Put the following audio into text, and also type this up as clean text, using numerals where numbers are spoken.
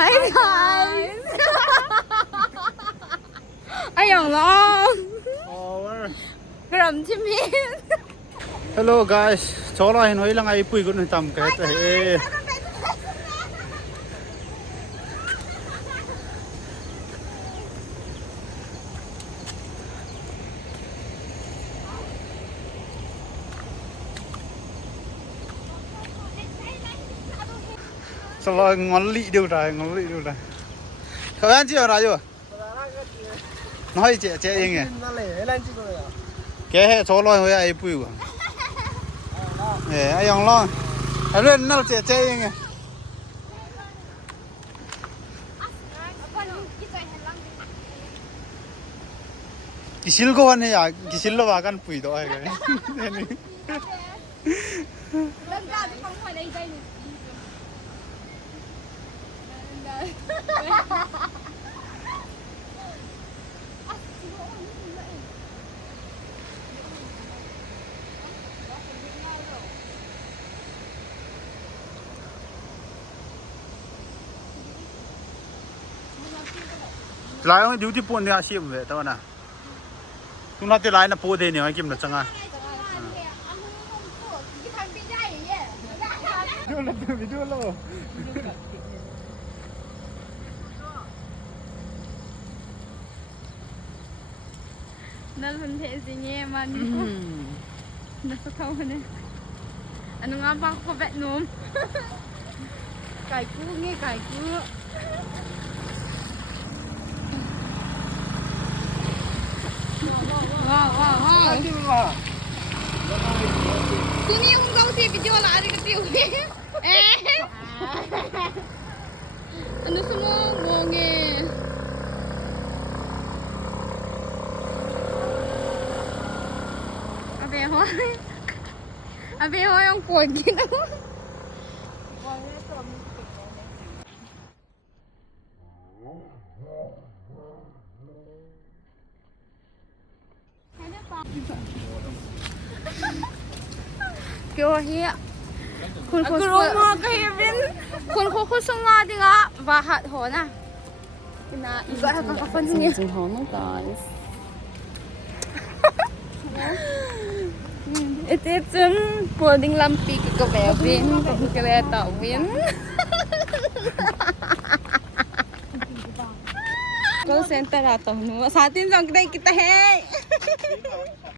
Hi guys. Ayong long. Over. From Timin. Hello guys. Chola hin hoi lang ai pui kun tam ka ta he. Chola ngon li điều rồi, ngon li điều rồi. Các bạn chưa ra chưa? Nói chị yên nghe. Cái chola hoi ai pui wa. Ai yang long. Ai lên nó chị yên nghe. Kisil ko ano ya, kisil lo bakan pui do ay cái. Lại ông duty pun dia siap về tao na. Chúng nó tới lại là po thế này kim là chăng à? Video lo. Nal hunte sinye man. Nasa kau na. Ano nga ba ko Vietnam? Kai ku nghe kai ku. Wow. Tuni không câu thì video lại đi cái tiêu. Ano semua monge. Abe hoy ang kuwan gino. Kihuilha. Kun sunga di nga bahat ho na. Ina iba ka kapansin niya. Jing ho no guys. Ito pwedeng lampi ka bebin, kaleta win. Call center ato no. Sa atin sang kita hey.